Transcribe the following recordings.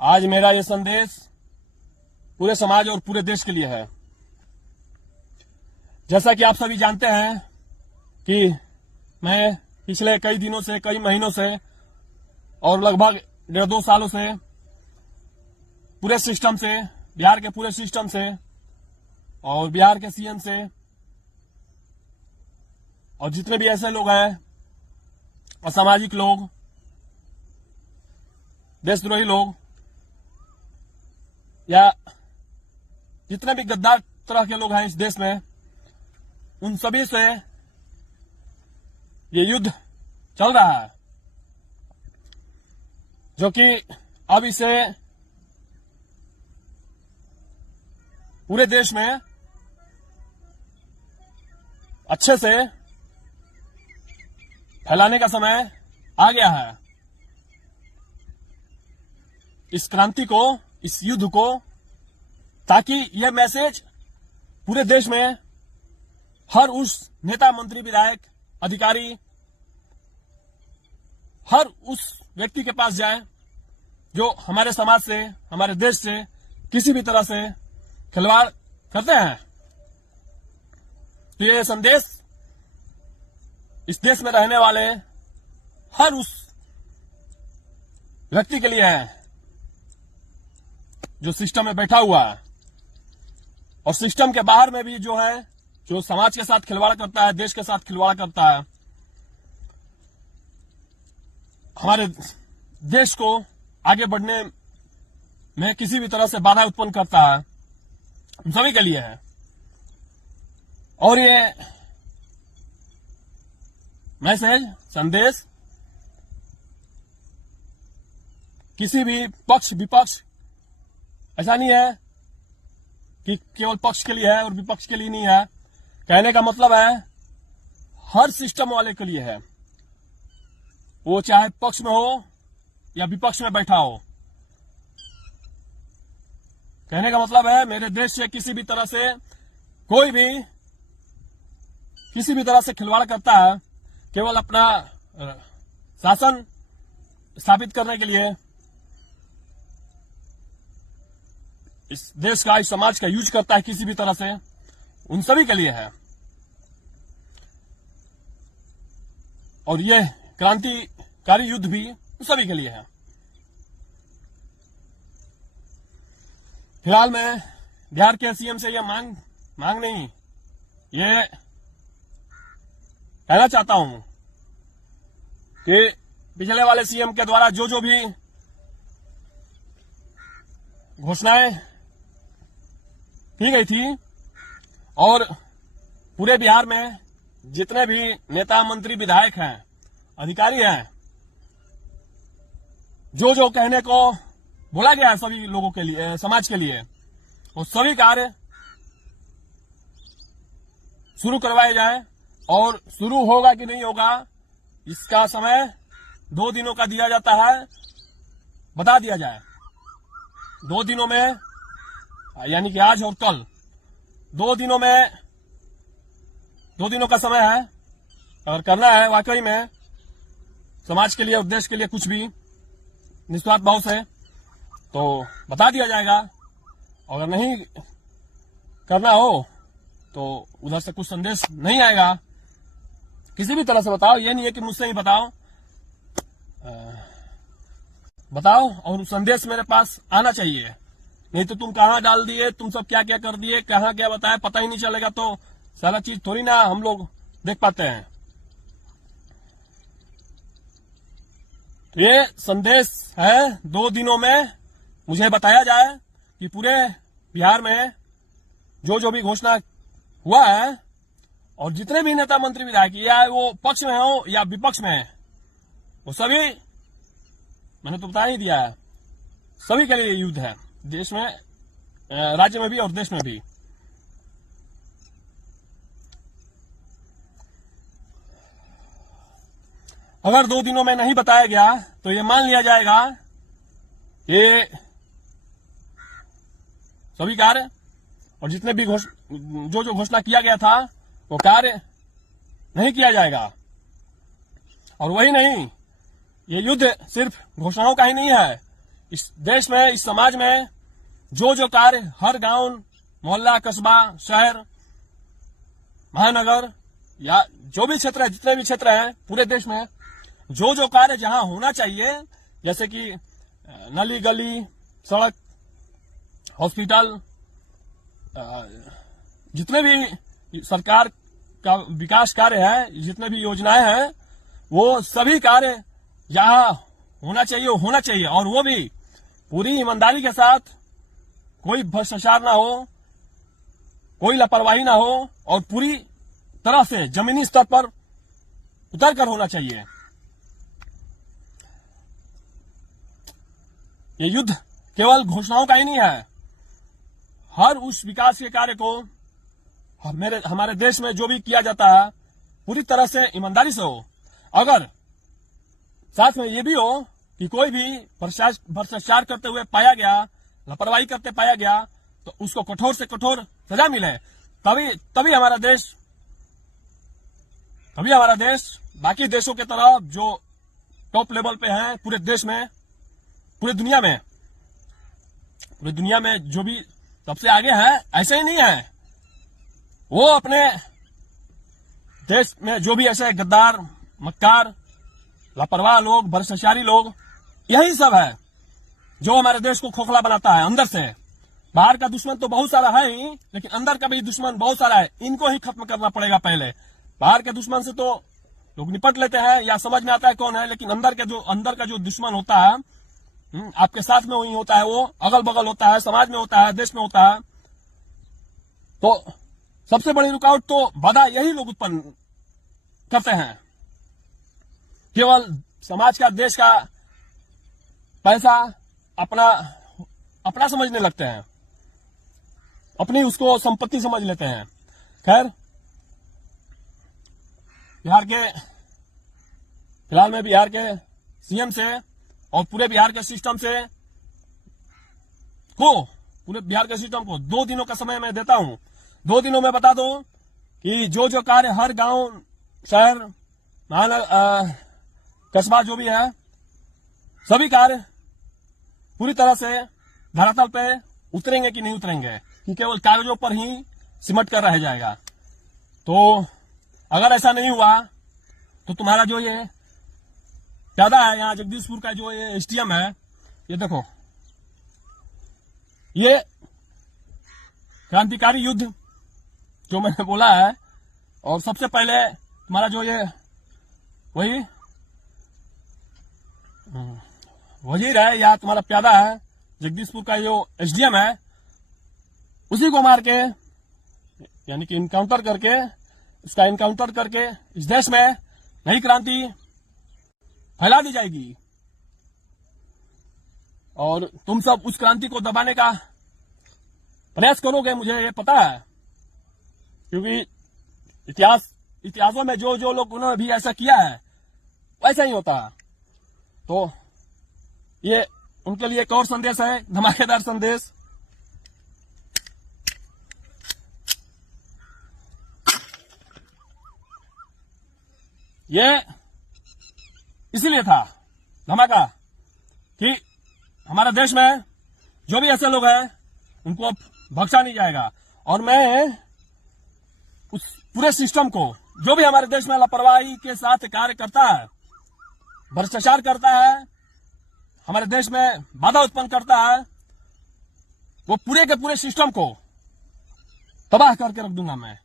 आज मेरा ये संदेश पूरे समाज और पूरे देश के लिए है। जैसा कि आप सभी जानते हैं कि मैं पिछले कई दिनों से, कई महीनों से और लगभग 1.5-2 सालों से पूरे सिस्टम से, बिहार के पूरे सिस्टम से और बिहार के सीएम से और जितने भी ऐसे लोग हैं, असामाजिक लोग, देशद्रोही लोग या जितने भी गद्दार तरह के लोग हैं इस देश में, उन सभी से ये युद्ध चल रहा है, जो कि अब इसे पूरे देश में अच्छे से फैलाने का समय आ गया है। इस क्रांति को, इस युद्ध को, ताकि यह मैसेज पूरे देश में हर उस नेता, मंत्री, विधायक, अधिकारी, हर उस व्यक्ति के पास जाए जो हमारे समाज से, हमारे देश से किसी भी तरह से खिलवाड़ करते हैं। तो ये संदेश इस देश में रहने वाले हर उस व्यक्ति के लिए है जो सिस्टम में बैठा हुआ है और सिस्टम के बाहर में भी जो है, जो समाज के साथ खिलवाड़ करता है, देश के साथ खिलवाड़ करता है, हमारे देश को आगे बढ़ने में किसी भी तरह से बाधा उत्पन्न करता है, हम सभी के लिए है। और ये मैसेज, संदेश किसी भी पक्ष, विपक्ष, ऐसा नहीं है कि केवल पक्ष के लिए है और विपक्ष के लिए नहीं है। कहने का मतलब है हर सिस्टम वाले के लिए है, वो चाहे पक्ष में हो या विपक्ष में बैठा हो। कहने का मतलब है मेरे देश से किसी भी तरह से कोई भी किसी भी तरह से खिलवाड़ करता है, केवल अपना शासन स्थापित करने के लिए, इस देश का, इस समाज का यूज करता है किसी भी तरह से, उन सभी के लिए है। और यह क्रांतिकारी युद्ध भी उन सभी के लिए है। फिलहाल मैं बिहार के सीएम से यह मांग नहीं, ये कहना चाहता हूं कि पिछले वाले सीएम के द्वारा जो भी घोषणाएं की गई थी और पूरे बिहार में जितने भी नेता, मंत्री, विधायक हैं, अधिकारी हैं, जो कहने को बोला गया है सभी लोगों के लिए, समाज के लिए, वो सभी कार्य शुरू करवाए जाए। और शुरू होगा कि नहीं होगा इसका समय 2 दिनों का दिया जाता है, बता दिया जाए। 2 दिनों में, यानी कि आज और कल, 2 दिनों में, 2 दिनों का समय है। अगर करना है वाकई में समाज के लिए और देश के लिए कुछ भी निस्वार्थ भाव से, तो बता दिया जाएगा। अगर नहीं करना हो तो उधर से कुछ संदेश नहीं आएगा। किसी भी तरह से बताओ, ये नहीं है कि मुझसे ही बताओ, बताओ और संदेश मेरे पास आना चाहिए। नहीं तो तुम कहां डाल दिए, तुम सब क्या क्या कर दिए, कहां क्या बताया, पता ही नहीं चलेगा, तो सारा चीज थोड़ी ना हम लोग देख पाते हैं। तो ये संदेश है, 2 दिनों में मुझे बताया जाए कि पूरे बिहार में जो भी घोषणा हुआ है और जितने भी नेता, मंत्री, विधायक, या वो पक्ष में हो या विपक्ष में है, वो सभी, मैंने तो बता ही दिया है, सभी के लिए युद्ध है, देश में, राज्य में भी और देश में भी। अगर 2 दिनों में नहीं बताया गया तो ये मान लिया जाएगा ये सभी कार्य और जितने भी जो घोषणा किया गया था वो कार्य नहीं किया जाएगा। और वही नहीं, ये युद्ध सिर्फ घोषणाओं का ही नहीं है, इस देश में, इस समाज में जो जो कार्य हर गांव, मोहल्ला, कस्बा, शहर, महानगर या जो भी क्षेत्र है, जितने भी क्षेत्र हैं पूरे देश में, जो जो कार्य जहां होना चाहिए, जैसे कि नली गली, सड़क, हॉस्पिटल, जितने भी सरकार का विकास कार्य है, जितने भी योजनाएं हैं, वो सभी कार्य जहां होना चाहिए और वो भी पूरी ईमानदारी के साथ, कोई भ्रष्टाचार ना हो, कोई लापरवाही ना हो और पूरी तरह से जमीनी स्तर पर उतर कर होना चाहिए। ये युद्ध केवल घोषणाओं का ही नहीं है। हर उस विकास के कार्य को हमारे देश में जो भी किया जाता है पूरी तरह से ईमानदारी से हो। अगर साथ में ये भी हो कि कोई भी भ्रष्टाचार करते हुए पाया गया, लापरवाही करते पाया गया, तो उसको कठोर से कठोर सजा मिले, तभी हमारा देश बाकी देशों के तरह जो टॉप लेवल पे है पूरे देश में, पूरी दुनिया में जो भी सबसे आगे है, ऐसे ही नहीं है। वो अपने देश में जो भी ऐसे गद्दार, मक्कार, लापरवाह लोग, भ्रष्टाचारी लोग, यही सब है जो हमारे देश को खोखला बनाता है अंदर से। बाहर का दुश्मन तो बहुत सारा है ही, लेकिन अंदर का भी दुश्मन बहुत सारा है। इनको ही खत्म करना पड़ेगा पहले। बाहर के दुश्मन से तो लोग निपट लेते हैं या समझ में आता है कौन है, लेकिन अंदर का जो दुश्मन होता है, आपके साथ में वही होता है, वो अगल बगल होता है, समाज में होता है, देश में होता है। तो सबसे बड़ी रुकावट तो बाधा यही लोग उत्पन्न करते हैं। केवल समाज का, देश का पैसा अपना समझने लगते हैं, अपनी उसको संपत्ति समझ लेते हैं। खैर, फिलहाल में बिहार के सीएम से और पूरे बिहार के सिस्टम को 2 दिनों का समय मैं देता हूं। 2 दिनों में बता दो कि जो जो कार्य हर गांव, शहर, महानगर, कस्बा जो भी है, सभी कार्य पूरी तरह से धरातल पे उतरेंगे कि नहीं उतरेंगे, कि केवल कागजों पर ही सिमट कर रह जाएगा। तो अगर ऐसा नहीं हुआ तो तुम्हारा जो ये प्यादा है यहाँ जगदीशपुर का, जो ये एसडीएम है, ये देखो, ये क्रांतिकारी युद्ध जो मैंने बोला है, और सबसे पहले तुम्हारा जो ये वही वजीर है या तुम्हारा प्यादा है, जगदीशपुर का जो एसडीएम है, उसी को मार के, यानी कि इनकाउंटर करके इस देश में नई क्रांति फैला दी जाएगी। और तुम सब उस क्रांति को दबाने का प्रयास करोगे, मुझे ये पता है, क्योंकि इतिहासों में जो जो लोग उन्होंने भी ऐसा किया है वैसा ही होता है। तो ये उनके लिए एक और संदेश है, धमाकेदार संदेश। ये इसीलिए था धमाका कि हमारे देश में जो भी ऐसे लोग हैं उनको अब बख्शा नहीं जाएगा। और मैं उस पूरे सिस्टम को, जो भी हमारे देश में लापरवाही के साथ कार्य करता है, भ्रष्टाचार करता है, हमारे देश में बाधा उत्पन्न करता है, वो पूरे के पूरे सिस्टम को तबाह करके रख दूंगा मैं।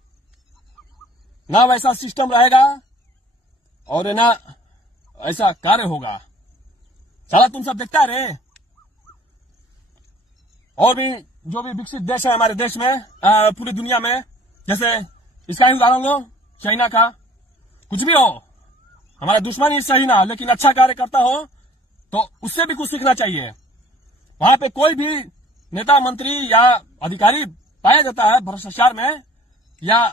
ना वैसा सिस्टम रहेगा और ना ऐसा कार्य होगा। साला तुम सब देखता रहे। और भी जो भी विकसित देश है हमारे देश में, पूरी दुनिया में, जैसे इसका ही उदाहरण लो, चाइना का। कुछ भी हो, हमारा दुश्मन ही सही ना, लेकिन अच्छा कार्य करता हो तो उससे भी कुछ सीखना चाहिए। वहां पे कोई भी नेता, मंत्री या अधिकारी पाया जाता है भ्रष्टाचार में या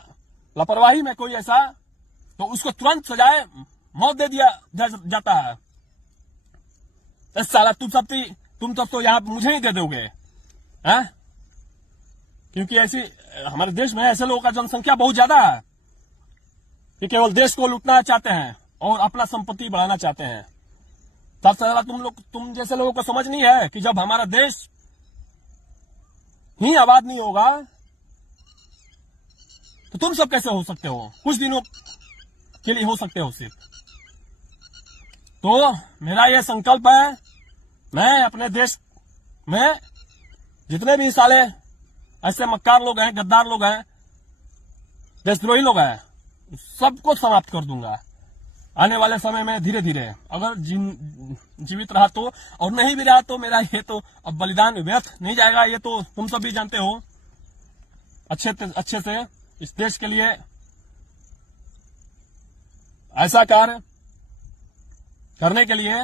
लापरवाही में कोई ऐसा, तो उसको तुरंत सजाए मौत दे दिया जाता है। साला तुम सब तो यहाँ मुझे ही दे दोगे, हैं? क्योंकि ऐसी हमारे देश में ऐसे लोगों का जनसंख्या बहुत ज्यादा है कि केवल देश को लूटना चाहते हैं और अपना संपत्ति बढ़ाना चाहते हैं। सबसे ज्यादा तुम जैसे लोगों को समझ नहीं है कि जब हमारा देश ही आबाद नहीं होगा तो तुम सब कैसे हो सकते हो, कुछ दिनों के लिए हो सकते हो सिर्फ। तो मेरा ये संकल्प है, मैं अपने देश में जितने भी साले ऐसे मक्कार लोग हैं, गद्दार लोग हैं, देशद्रोही लोग हैं, सबको समाप्त कर दूंगा आने वाले समय में धीरे धीरे। अगर जीवित रहा तो, और नहीं भी रहा तो मेरा ये तो अब बलिदान व्यर्थ नहीं जाएगा। ये तो तुम सब भी जानते हो अच्छे से। इस देश के लिए ऐसा कार्य करने के लिए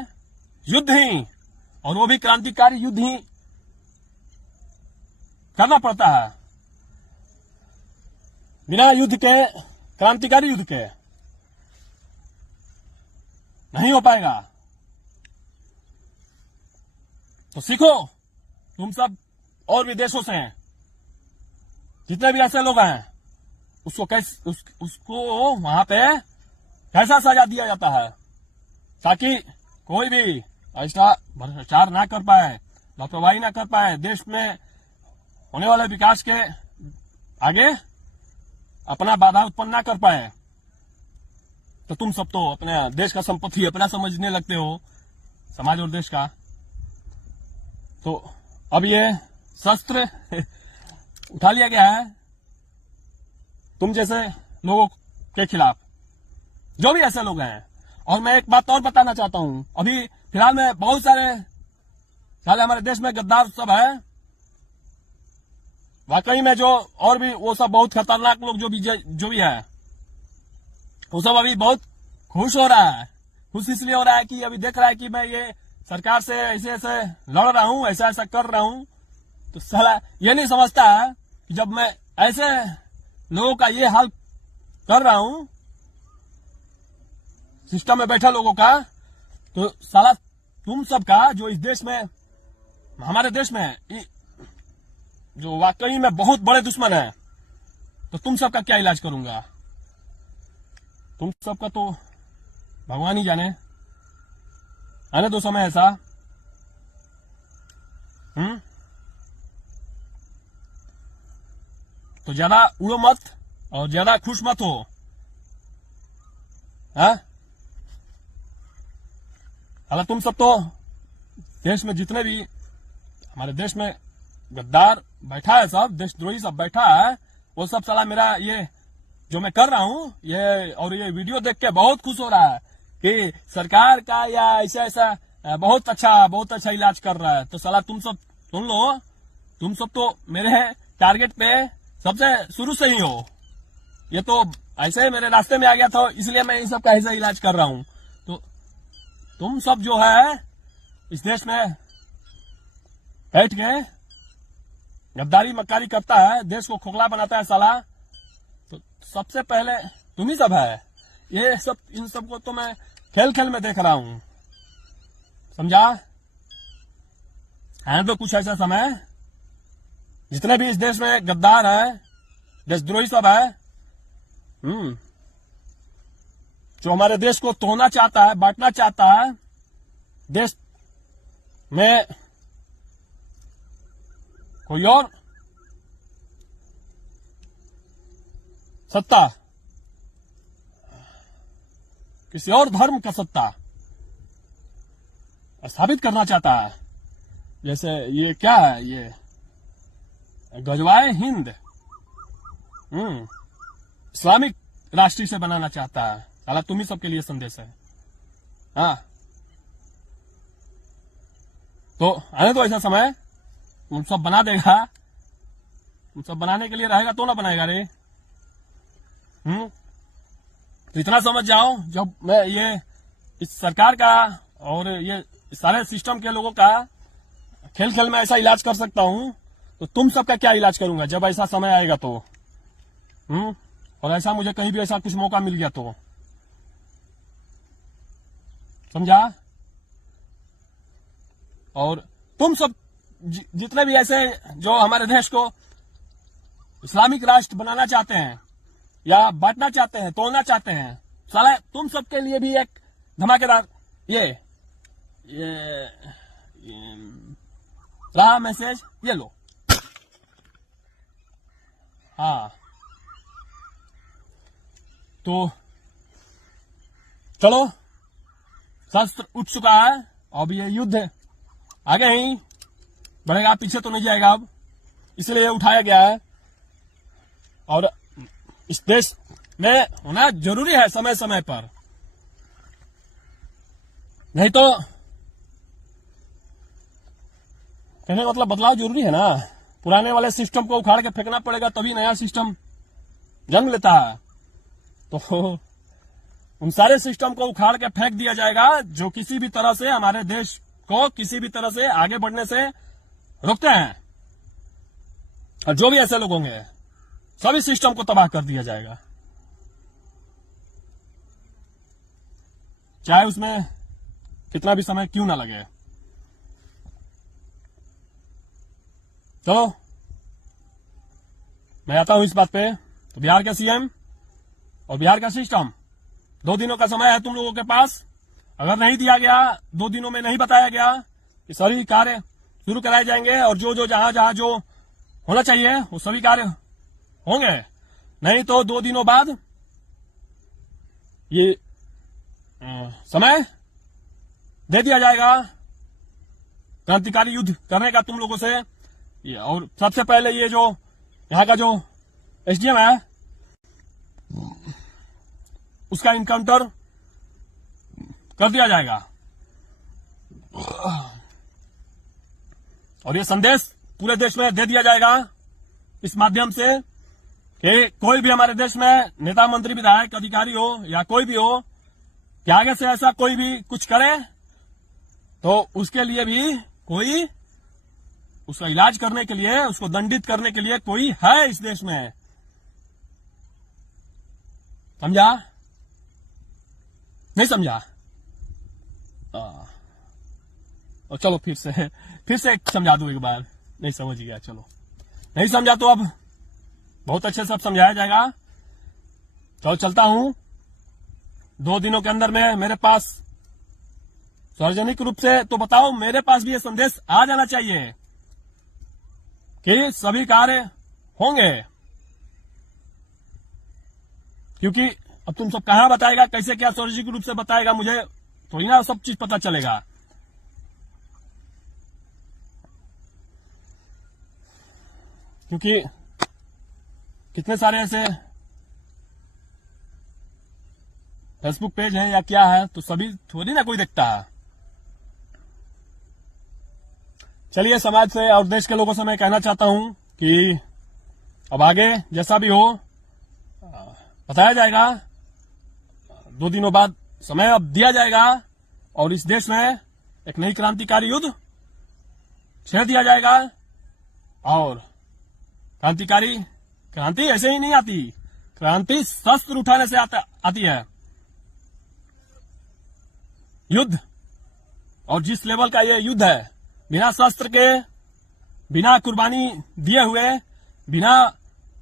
युद्ध ही, और वो भी क्रांतिकारी युद्ध ही करना पड़ता है। बिना युद्ध के, क्रांतिकारी युद्ध के नहीं हो पाएगा। तो सीखो तुम सब और विदेशों से जितने भी ऐसे लोग हैं, उसको वहां पे कैसा सजा दिया जाता है, ताकि कोई भी ऐसा भ्रष्टाचार ना कर पाए, लापरवाही ना कर पाए, देश में होने वाले विकास के आगे अपना बाधा उत्पन्न ना कर पाए। तो तुम सब तो अपने देश का संपत्ति अपना समझने लगते हो, समाज और देश का। तो अब ये शस्त्र उठा लिया गया है तुम जैसे लोगों के खिलाफ, जो भी ऐसे लोग हैं। और मैं एक बात और बताना चाहता हूं, अभी फिलहाल में बहुत सारे हमारे देश में गद्दार सब है, वाकई में जो और भी वो सब बहुत खतरनाक लोग जो भी है, वो सब अभी बहुत खुश हो रहा है। खुश इसलिए हो रहा है कि अभी देख रहा है कि मैं ये सरकार से ऐसे ऐसे लड़ रहा हूं, ऐसा ऐसा कर रहा हूं। तो साला ये नहीं समझता है कि जब मैं ऐसे लोगों का ये हाल कर रहा हूं, सिस्टम में बैठा लोगों का, तो साला तुम सबका जो इस देश में, हमारे देश में जो वाकई में बहुत बड़े दुश्मन है, तो तुम सबका क्या इलाज करूंगा। तुम सबका तो भगवान ही जाने। आने दो समय ऐसा। तो ज्यादा उड़ो मत और ज्यादा खुश मत हो। हालांकि तुम सब तो देश में जितने भी हमारे देश में गद्दार बैठा है, सब देशद्रोही सब बैठा है, वो सब साला मेरा ये जो मैं कर रहा हूं ये, और ये वीडियो देख के बहुत खुश हो रहा है कि सरकार का या ऐसा ऐसा बहुत अच्छा इलाज कर रहा है। तो साला तुम सब सुन लो, तुम सब तो मेरे टारगेट पे सबसे शुरू से ही हो। ये तो ऐसे ही मेरे रास्ते में आ गया था, इसलिए मैं इन सब का ऐसा इलाज कर रहा हूं। तो तुम सब जो है इस देश में बैठ के गद्दारी मक्कारी करता है, देश को खोखला बनाता है साला, तो सबसे पहले तुम ही सब है। ये सब, इन सब को तो मैं खेल खेल में देख रहा हूं, समझा है। तो कुछ ऐसा समय जितने भी इस देश में गद्दार है, देशद्रोही सब है, जो हमारे देश को तोड़ना चाहता है, बांटना चाहता है, देश में कोई और सत्ता, किसी और धर्म का सत्ता स्थापित करना चाहता है। जैसे ये क्या है, ये गजवाए हिंद इस्लामिक राष्ट्र से बनाना चाहता है। साला तुम ही सबके लिए संदेश है। तो आने दो ऐसा समय, तुम सब बना देगा। तुम सब बनाने के लिए रहेगा तो ना बनाएगा रे। तो इतना समझ जाओ, जब मैं ये इस सरकार का और ये सारे सिस्टम के लोगों का खेल खेल में ऐसा इलाज कर सकता हूं, तो तुम सबका क्या इलाज करूंगा जब ऐसा समय आएगा तो। और ऐसा मुझे कहीं भी ऐसा कुछ मौका मिल गया तो, समझा। और तुम सब जितने भी ऐसे जो हमारे देश को इस्लामिक राष्ट्र बनाना चाहते हैं या बांटना चाहते हैं, तोड़ना चाहते हैं, साला तुम सबके लिए भी एक धमाकेदार ये ये रहा मैसेज, ये लो। हाँ, तो चलो, शस्त्र उठ चुका है, अब ये युद्ध है, आगे ही बढ़ेगा, पीछे तो नहीं जाएगा अब, इसलिए उठाया गया है। और इस देश में होना जरूरी है समय समय पर, नहीं तो कहने का मतलब बदलाव जरूरी है ना। पुराने वाले सिस्टम को उखाड़ के फेंकना पड़ेगा, तभी नया सिस्टम जन्म लेता है। तो उन सारे सिस्टम को उखाड़ के फेंक दिया जाएगा जो किसी भी तरह से हमारे देश को किसी भी तरह से आगे बढ़ने से रोकते हैं। और जो भी ऐसे लोग होंगे, सभी सिस्टम को तबाह कर दिया जाएगा, चाहे उसमें कितना भी समय क्यों ना लगे। चलो, मैं आता हूं इस बात पे। तो बिहार का सीएम और बिहार का सिस्टम, 2 दिनों का समय है तुम लोगों के पास। अगर नहीं दिया गया, 2 दिनों में नहीं बताया गया कि सभी कार्य शुरू कराए जाएंगे और जो जो जहां जहां जो होना चाहिए वो सभी कार्य होंगे, नहीं तो 2 दिनों बाद ये समय दे दिया जाएगा क्रांतिकारी युद्ध करने का तुम लोगों से। और सबसे पहले ये जो यहाँ का जो एसडीएम है, उसका इनकाउंटर कर दिया जाएगा। और ये संदेश पूरे देश में दे दिया जाएगा इस माध्यम से कि कोई भी हमारे देश में नेता, मंत्री, विधायक, अधिकारी हो या कोई भी हो, कि आगे से ऐसा कोई भी कुछ करे तो उसके लिए भी कोई, उसका इलाज करने के लिए, उसको दंडित करने के लिए कोई है इस देश में। समझा? नहीं समझा? और चलो फिर से समझा दूं एक बार। नहीं समझ गया, चलो। नहीं समझा तो अब बहुत अच्छे से अब समझाया जाएगा। चलो चलता हूं। 2 दिनों के अंदर में मेरे पास सार्वजनिक रूप से तो बताओ, मेरे पास भी ये संदेश आ जाना चाहिए कि सभी कार्य होंगे। क्योंकि अब तुम सब कहां बताएगा, कैसे क्या सार्वजनिक रूप से बताएगा, मुझे थोड़ी ना सब चीज पता चलेगा। क्योंकि कितने सारे ऐसे फेसबुक पेज हैं या क्या है, तो सभी थोड़ी ना कोई देखता है। चलिए, समाज से और देश के लोगों से मैं कहना चाहता हूं कि अब आगे जैसा भी हो बताया जाएगा। 2 दिनों बाद समय अब दिया जाएगा और इस देश में एक नई क्रांतिकारी युद्ध छेड़ दिया जाएगा। और क्रांति ऐसे ही नहीं आती, क्रांति शस्त्र उठाने से आती है। युद्ध, और जिस लेवल का ये युद्ध है, बिना शस्त्र के, बिना कुर्बानी दिए हुए, बिना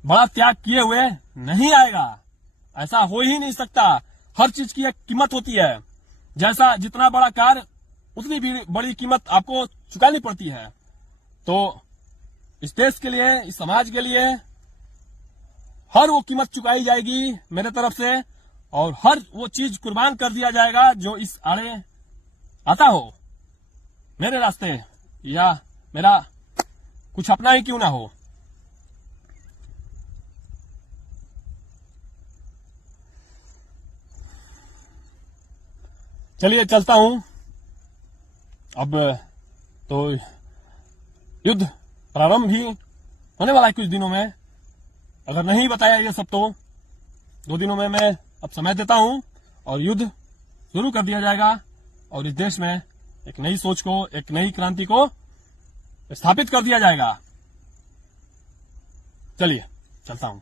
बड़ा त्याग किए हुए नहीं आएगा। ऐसा हो ही नहीं सकता। हर चीज की एक कीमत होती है। जैसा जितना बड़ा कार्य, उतनी भी बड़ी कीमत आपको चुकानी पड़ती है। तो इस देश के लिए, इस समाज के लिए हर वो कीमत चुकाई जाएगी मेरे तरफ से, और हर वो चीज कुर्बान कर दिया जाएगा जो इस आड़े आता हो, मेरे रास्ते या मेरा कुछ अपना ही क्यों ना हो। चलिए चलता हूं। अब तो युद्ध प्रारंभ ही होने वाला है कुछ दिनों में। अगर नहीं बताया ये सब तो 2 दिनों में मैं अब समय देता हूं और युद्ध शुरू कर दिया जाएगा और इस देश में एक नई सोच को, एक नई क्रांति को स्थापित कर दिया जाएगा। चलिए चलता हूं।